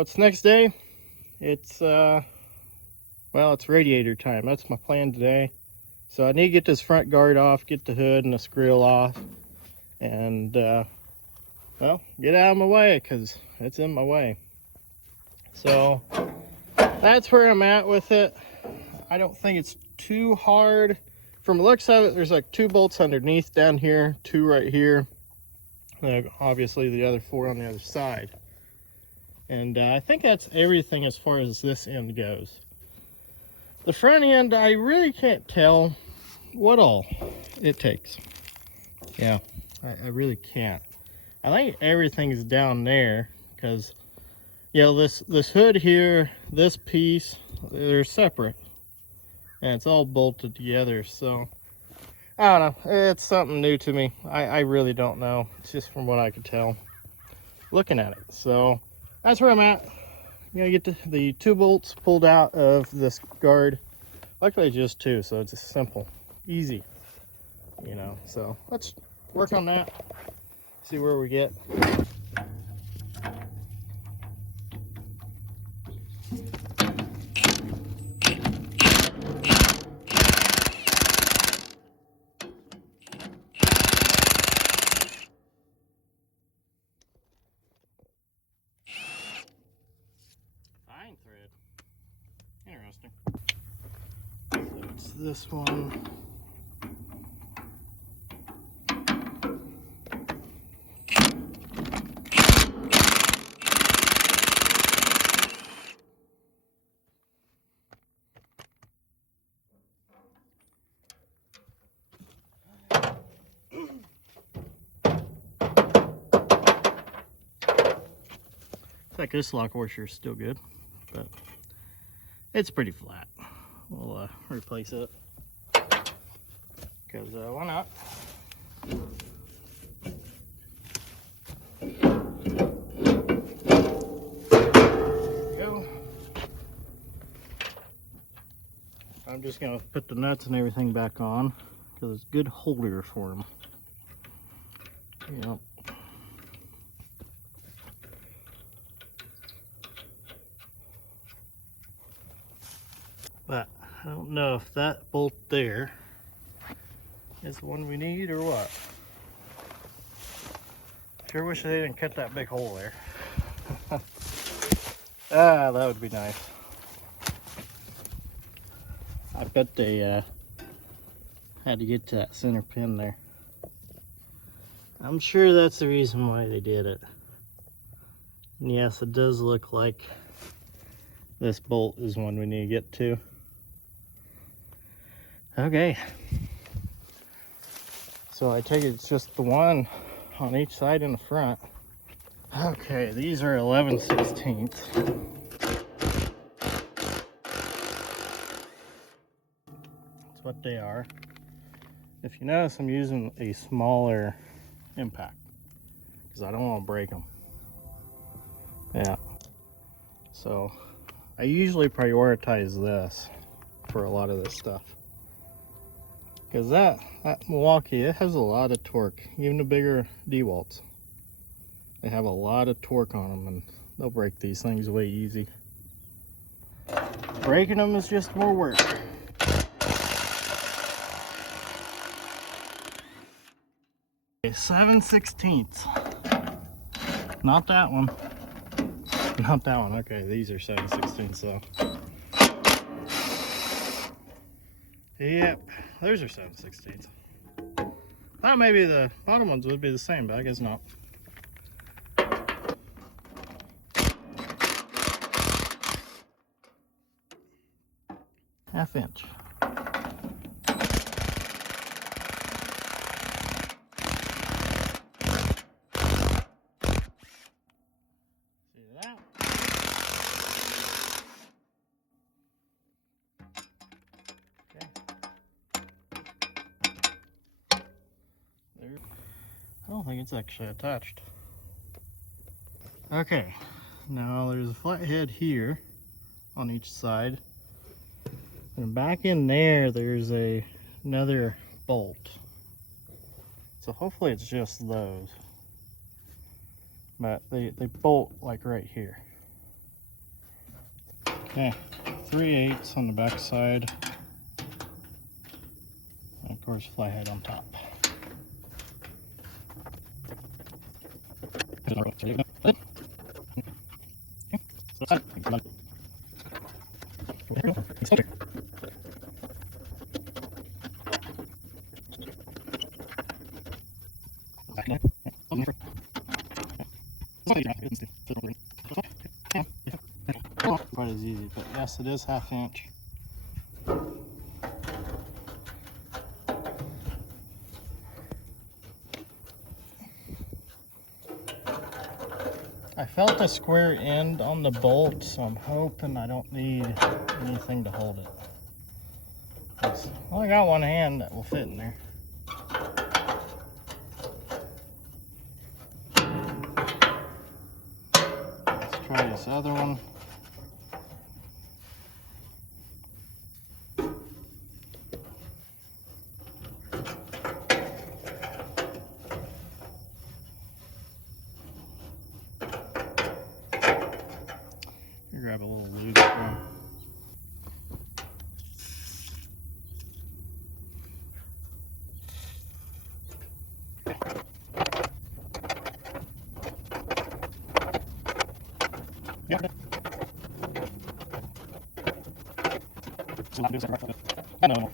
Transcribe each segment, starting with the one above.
It's next day. It's well, it's radiator time. That's my plan today. So I need to get this front guard off, get the hood and this grill off, and well, get out of my way because it's in my way. So that's where I'm at with it. I don't think it's too hard. From the looks of it, there's like 2 bolts underneath down here, 2 right here, and obviously the other 4 on the other side. And I think that's everything as far as this end goes. The front end, I really can't tell what all it takes. Yeah, I really can't. I think everything's down there because, you know, this hood here, this piece, they're separate. And it's all bolted together, so I don't know. It's something new to me. I really don't know. It's just from what I could tell looking at it. So that's where I'm at. You know, get the 2 bolts pulled out of this guard. Luckily, just 2, so it's just simple, easy. You know, so let's work on that. See where we get. Fine thread. Interesting. So it's this one. I think this lock washer is still good, but it's pretty flat. We'll replace it because why not? There we go. I'm just gonna put the nuts and everything back on because it's a good holder for them. Yep. But I don't know if that bolt there is the one we need or what. Sure wish they didn't cut that big hole there. Ah, that would be nice. I bet they had to get to that center pin there. I'm sure that's the reason why they did it. And yes, it does look like this bolt is one we need to get to. Okay. So I take it it's just the one on each side in the front. Okay, these are 11/16. That's what they are. If you notice, I'm using a smaller impact because I don't want to break them. Yeah. So I usually prioritize this for a lot of this stuff. Because that Milwaukee, it has a lot of torque. Even the bigger DeWalts, they have a lot of torque on them, and they'll break these things way easy. Breaking them is just more work. Okay, 7/16. Not that one. Not that one. Okay, these are 7/16. So. Yep, those are 7/16. Thought maybe the bottom ones would be the same, but I guess not. Half-inch. See that? Okay. There. I don't think it's actually attached. Okay, now there's a flathead here on each side. And back in there, there's another bolt. So hopefully it's just those. But they bolt like right here. Okay, 3/8 on the back side, and of course flathead on top. Quite as easy, but yes, it is 1/2 inch. I felt a square end on the bolt, so I'm hoping I don't need anything to hold it. I only got one hand that will fit in there. Let's try this other one. Grab a little lube from. Yeah. No.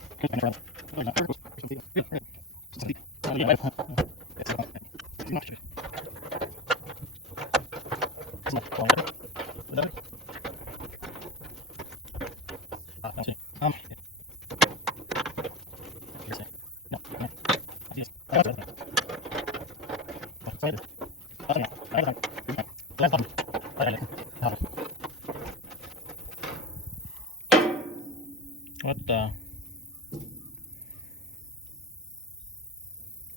What the?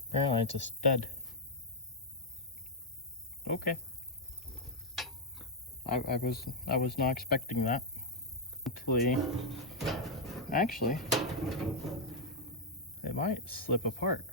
Apparently it's a stud. Okay. I was not expecting that. Hopefully, actually, they might slip apart.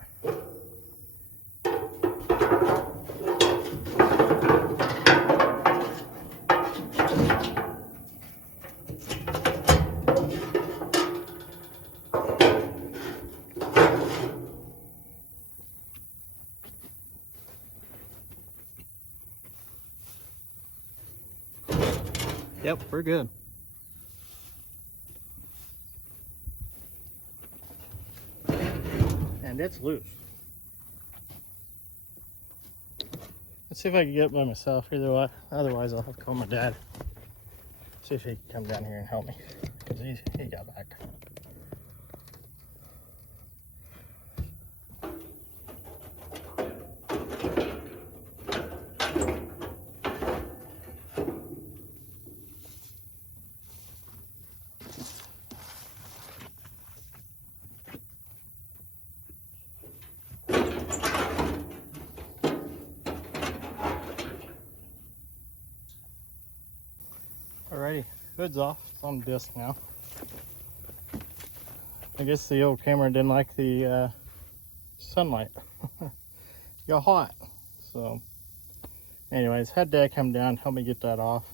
Yep, we're good. And it's loose. Let's see if I can get it by myself. Otherwise, I'll have to call my dad. See if he can come down here and help me, because he got back. Alrighty, hood's off. It's on disc now. I guess the old camera didn't like the sunlight. Got hot. So, anyways, had Dad come down, help me get that off.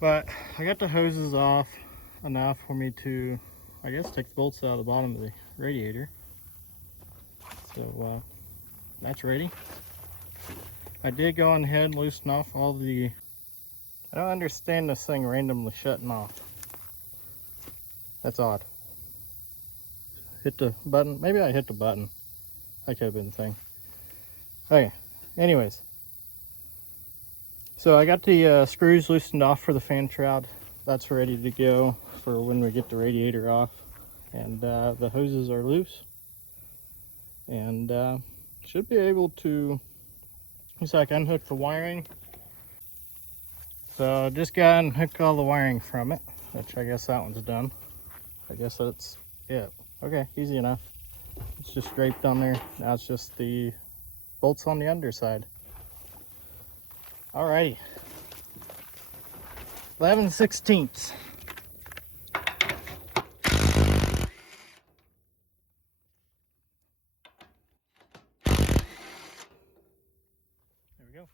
But I got the hoses off enough for me to, I guess, take the bolts out of the bottom of the radiator. So that's ready. I did go on ahead and loosen off all the, I don't understand this thing randomly shutting off. That's odd. Hit the button. Maybe I hit the button. That could have been the thing. Okay, anyways. So I got the screws loosened off for the fan shroud. That's ready to go for when we get the radiator off. And the hoses are loose. And should be able to, looks like, unhook the wiring. So just got to unhook all the wiring from it, which I guess that one's done. I guess that's it. Okay, easy enough. It's just scraped on there. Now it's just the bolts on the underside. Alrighty. 11/16. There we go.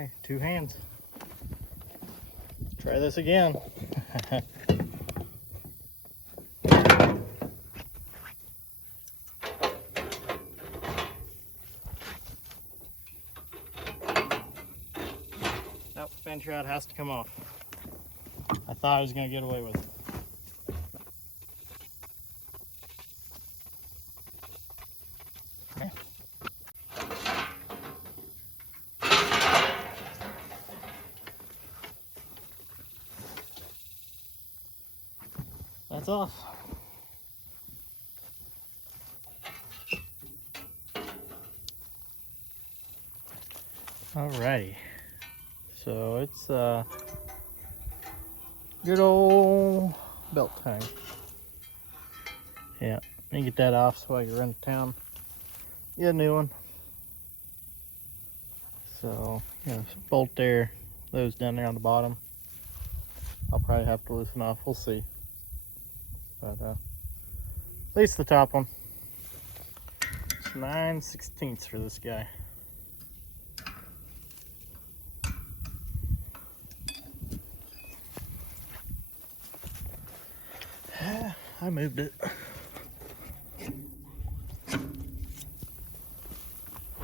Okay, 2 hands. Try this again. Nope, fin shroud has to come off. I thought I was going to get away with it. Okay. That's off. Alrighty. So it's good old belt time. Yeah, let me get that off so I can run to town. Get a new one. So, yeah, bolt there, those down there on the bottom. I'll probably have to loosen off, we'll see. But at least the top one. It's 9/16 for this guy. I moved it.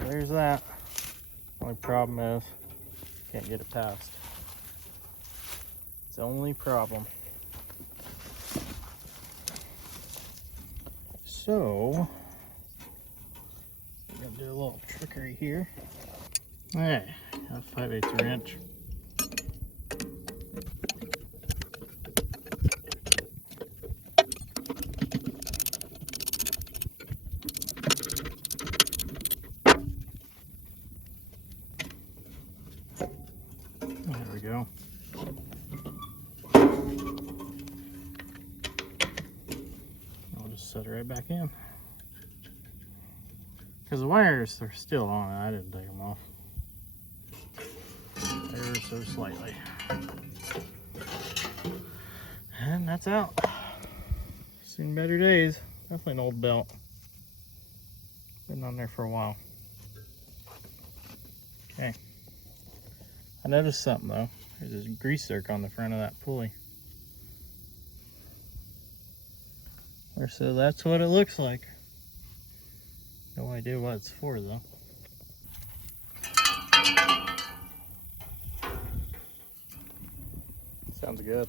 There's that. Only problem is, can't get it past. It's the only problem. So, I'm gonna do a little trickery here. Alright, got a 5/8 wrench. There we go. I'll just set it right back in. Because the wires are still on it, I didn't take them off. Ever so slightly. And that's out. Seen better days. Definitely an old belt. Been on there for a while. Okay. I noticed something though. There's this grease zerk on the front of that pulley. Or so that's what it looks like. No idea what it's for though. Sounds good.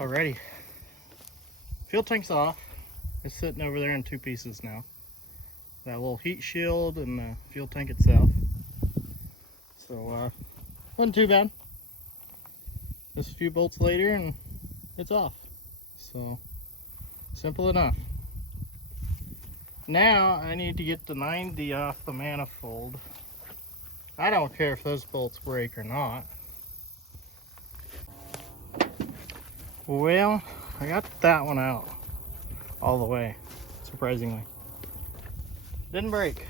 Alrighty. Fuel tank's off. It's sitting over there in 2 pieces now. That little heat shield and the fuel tank itself. So wasn't too bad. Just a few bolts later and it's off. So simple enough. Now I need to get the 90 off the manifold. I don't care if those bolts break or not. Well, I got that one out all the way, surprisingly. Didn't break.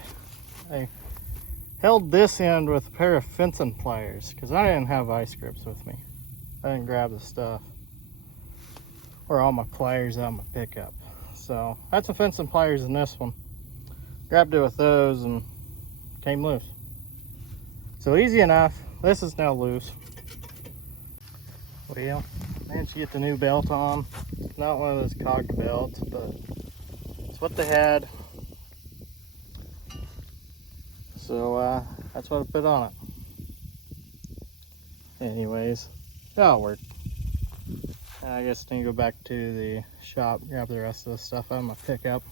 I held this end with a pair of fencing pliers because I didn't have vice grips with me. I didn't grab the stuff or all my pliers out of my pickup. So I had some fencing pliers in this one. Grabbed it with those and came loose. So easy enough. This is now loose. Well, managed to get the new belt on. Not one of those cogged belts, but it's what they had. So that's what I put on it. Anyways, that'll work. I guess I need to go back to the shop, grab the rest of the stuff out of my pickup,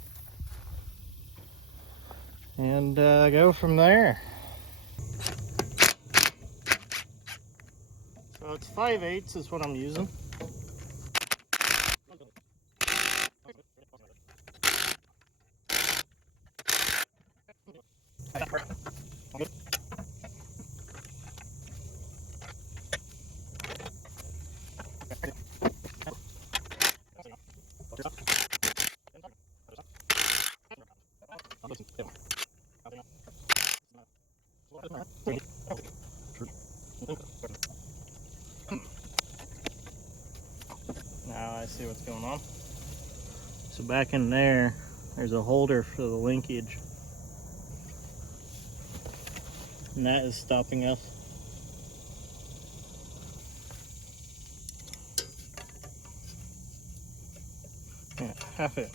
and go from there. So it's 5/8 is what I'm using. Now I see what's going on. So back in there, There's a holder for the linkage, and that is stopping us. Yeah, half inch.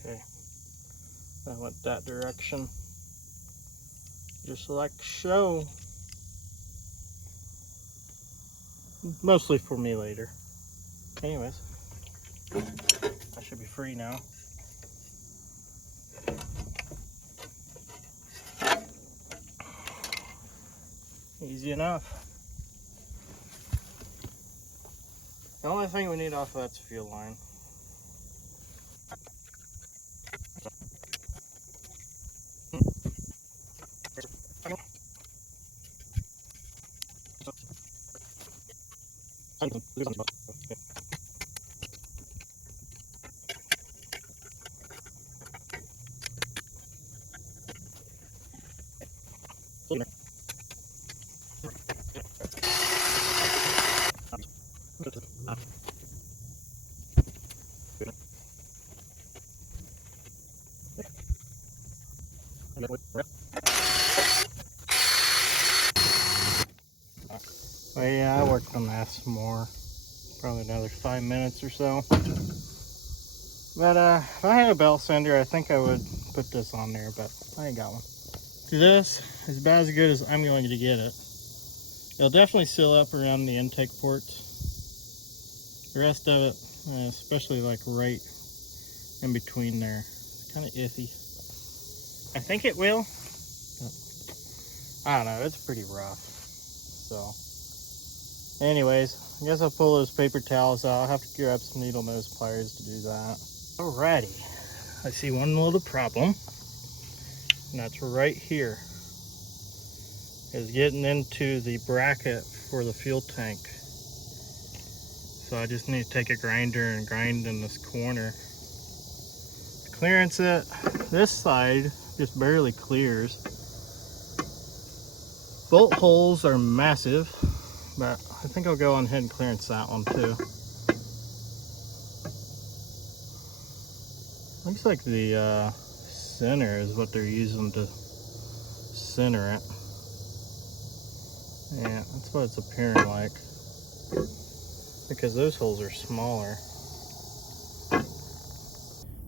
Okay, I went that direction, just like so. Mostly for me later. Anyways, I should be free now. Easy enough. The only thing we need off of that's fuel line. Well, yeah, I worked on that some more. Probably another 5 minutes or so. But if I had a belt sander, I think I would put this on there, but I ain't got one. This is about as good as I'm going to get it. It'll definitely seal up around the intake ports. The rest of it, especially like right in between there, it's kind of iffy. I think it will, but I don't know, it's pretty rough. So anyways, I guess I'll pull those paper towels out. I'll have to grab some needle nose pliers to do that. Alrighty, I see one little problem, and that's right here. Is getting into the bracket for the fuel tank. So I just need to take a grinder and grind in this corner to clearance it. This side just barely clears. Bolt holes are massive, but I think I'll go on ahead and clearance that one too. Looks like the center is what they're using to center it. Yeah, that's what it's appearing like, because those holes are smaller.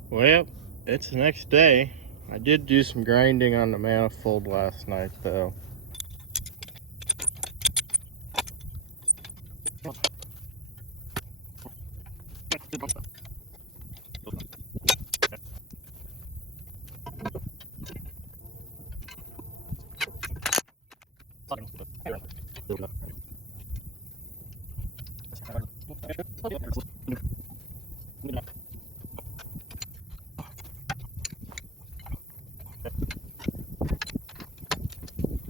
Well, it's the next day. I did do some grinding on the manifold last night though.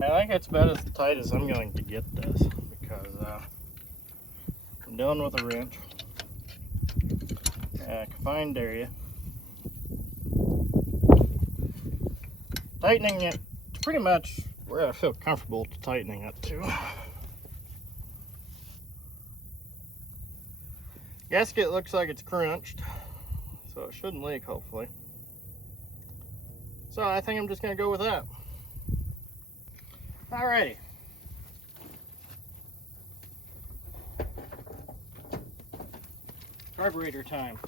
I think it's about as tight as I'm going to get this, because I'm dealing with a wrench, confined area. Tightening it to pretty much where I feel comfortable to tightening it to. Gasket looks like it's crunched, so it shouldn't leak, hopefully. So I think I'm just going to go with that. Alrighty. Carburetor time.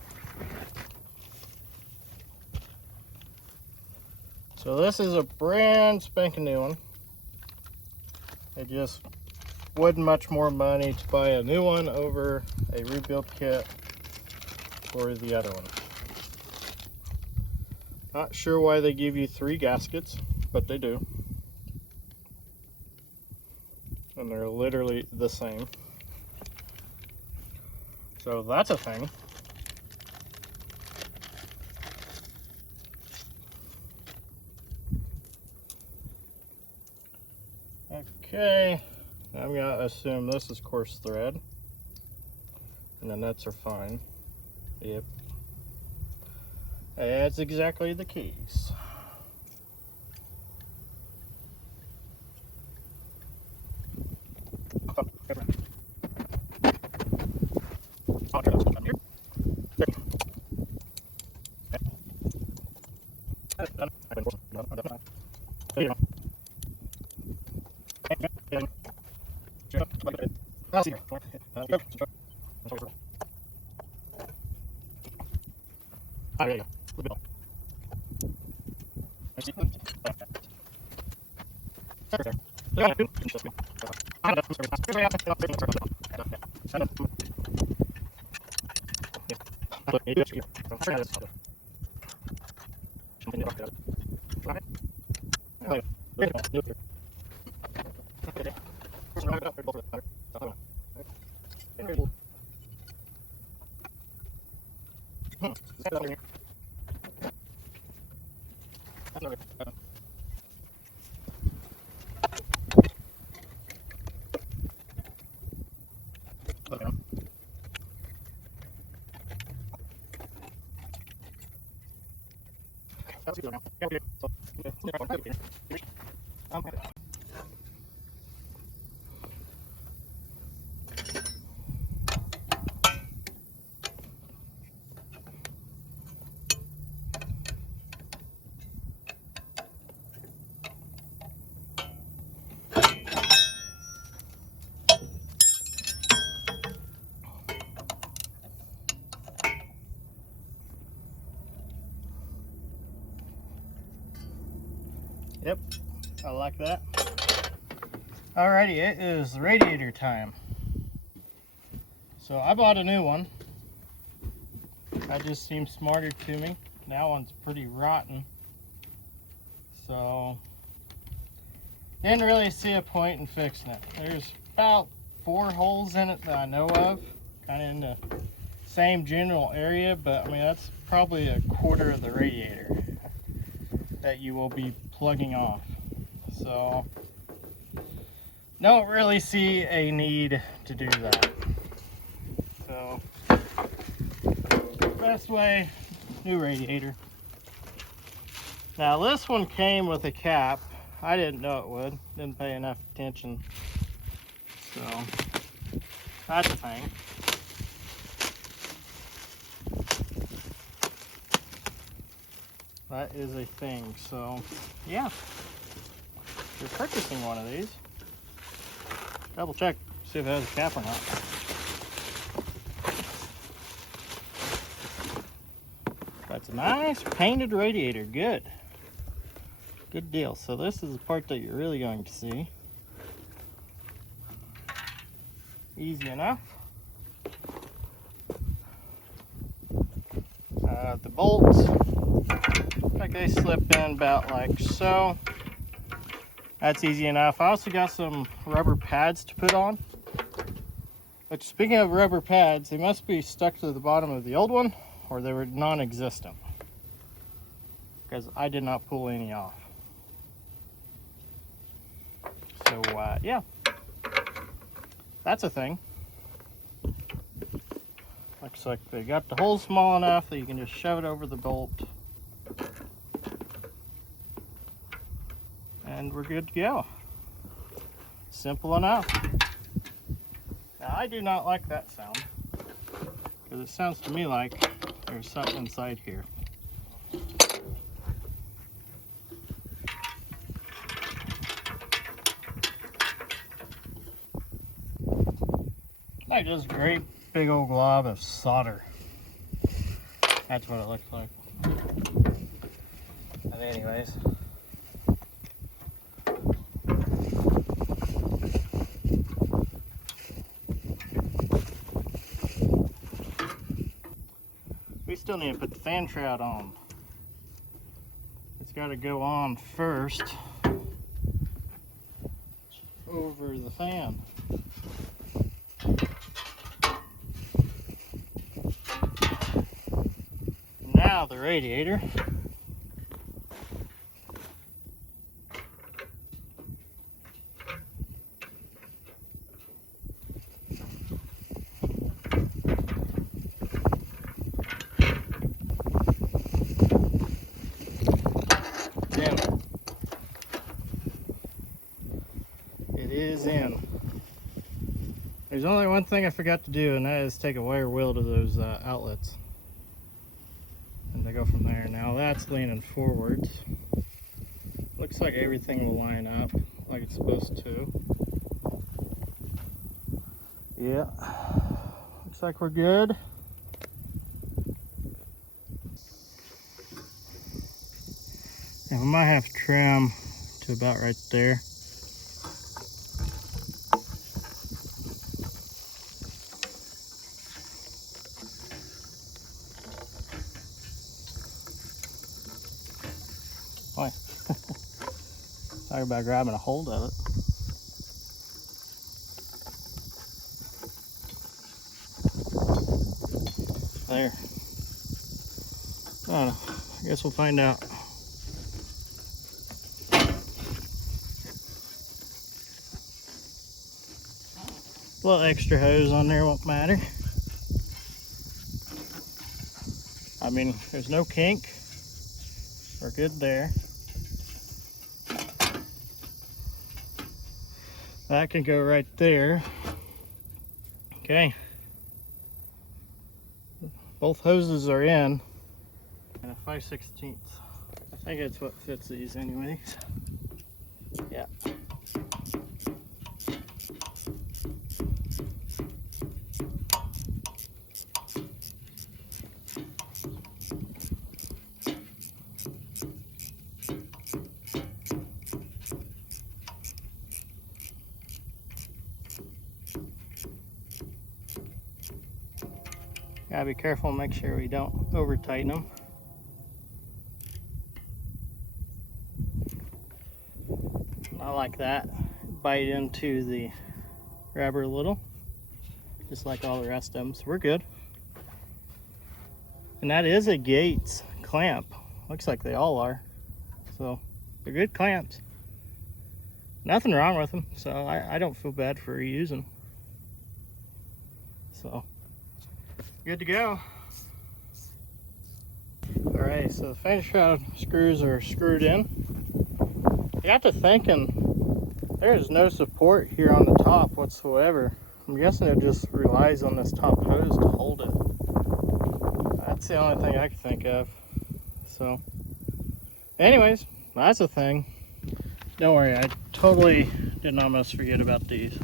So this is a brand spanking new one. It just wasn't much more money to buy a new one over a rebuild kit for the other one. Not sure why they give you 3 gaskets, but they do. And they're literally the same. So that's a thing. Okay, I'm gonna assume this is coarse thread, and the nuts are fine. Yep, that's exactly the case. Yep, I like that. Alrighty, it is radiator time. So I bought a new one. That just seems smarter to me. That one's pretty rotten. So, didn't really see a point in fixing it. There's about 4 holes in it that I know of. Kind of in the same general area, but I mean, that's probably a quarter of the radiator that you will be plugging off. So, don't really see a need to do that. So, best way, new radiator. Now this one came with a cap. I didn't know it would. Didn't pay enough attention. So, that's a thing. That is a thing. So, yeah. If you're purchasing one of these, double check, see if it has a cap or not. That's a nice painted radiator. Good. Good deal. So this is the part that you're really going to see. Easy enough. The bolts, like they slip in about like so. That's easy enough. I also got some rubber pads to put on. Which, speaking of rubber pads, they must be stuck to the bottom of the old one, or they were non-existent. Because I did not pull any off. So, yeah. That's a thing. Looks like they got the hole small enough that you can just shove it over the bolt. And we're good to go. Simple enough. Now, I do not like that sound, because it sounds to me like there's something inside here. Like just a great big old glob of solder. That's what it looks like. But anyways. We still need to put the fan shroud on. It's got to go on first over the fan. Now the radiator. It is in. There's only one thing I forgot to do, and that is take a wire wheel to those outlets. And to go from there. Now that's leaning forwards. Looks like everything will line up like it's supposed to. Yeah, looks like we're good. And we might have to trim to about right there. Boy, talk about grabbing a hold of it. There. I don't know. I guess we'll find out. A little extra hose on there won't matter. I mean, there's no kink. We're good there. That can go right there. Okay. Both hoses are in. And a 5/16. I think it's what fits these anyways. Yeah. Gotta be careful and make sure we don't over tighten them. Not like that. Bite into the rubber a little, just like all the rest of them. So we're good. And that is a Gates clamp. Looks like they all are. So they're good clamps. Nothing wrong with them. So I don't feel bad for reusing them. So good to go. Alright, so the fender shroud screws are screwed in. I got to thinking, there is no support here on the top whatsoever. I'm guessing it just relies on this top hose to hold it. That's the only thing I can think of. So, anyways, that's a thing. Don't worry, I totally didn't almost forget about these.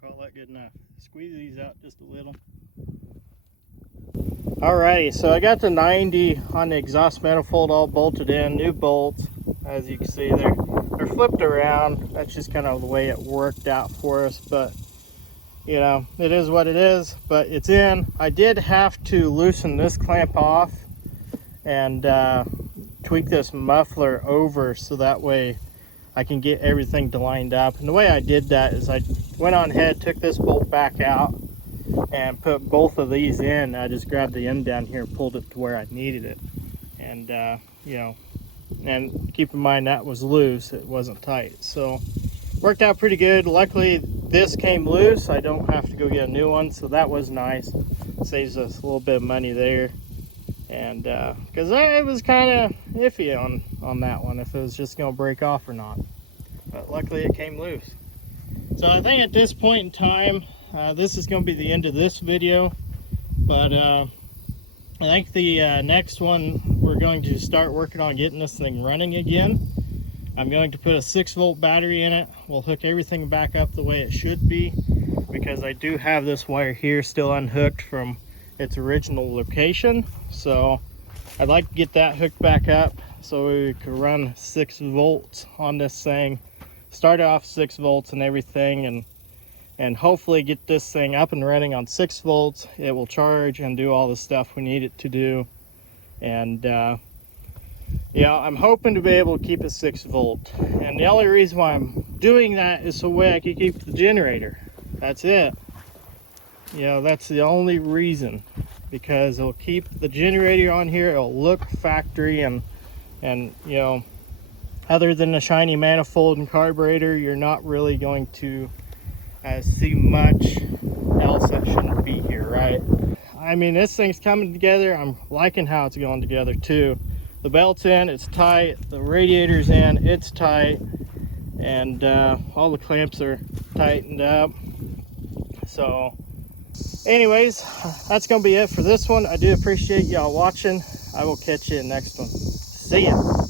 Call that good enough. Squeeze these out just a little. Alrighty, so I got the 90 on the exhaust manifold all bolted in, new bolts. As you can see, they're flipped around. That's just kind of the way it worked out for us, but you know, it is what it is, but it's in. I did have to loosen this clamp off and tweak this muffler over so that way I can get everything lined up. And the way I did that is I went on ahead, took this bolt back out and put both of these in. I just grabbed the end down here and pulled it to where I needed it. And you know, and keep in mind that was loose, it wasn't tight. So worked out pretty good. Luckily this came loose. I don't have to go get a new one, so that was nice. Saves us a little bit of money there. And because I was kind of iffy on that one, if it was just going to break off or not. But luckily it came loose. So I think at this point in time, this is going to be the end of this video. But I think the next one, we're going to start working on getting this thing running again. I'm going to put a 6-volt battery in it. We'll hook everything back up the way it should be, because I do have this wire here still unhooked from its original location. So I'd like to get that hooked back up so we could run 6 volts on this thing. Start off 6 volts and everything, and hopefully get this thing up and running on 6 volts. It will charge and do all the stuff we need it to do. And yeah, I'm hoping to be able to keep it 6 volt. And the only reason why I'm doing that is so way I can keep the generator. That's it. You know, that's the only reason, because it'll keep the generator on here. It'll look factory, and you know, other than the shiny manifold and carburetor, you're not really going to see much else that shouldn't be here, right? I mean, this thing's coming together. I'm liking how it's going together too. The belt's in, it's tight. The radiator's in, it's tight. And all the clamps are tightened up. So anyways, that's gonna be it for this one. I do appreciate y'all watching. I will catch you in the next one. See ya.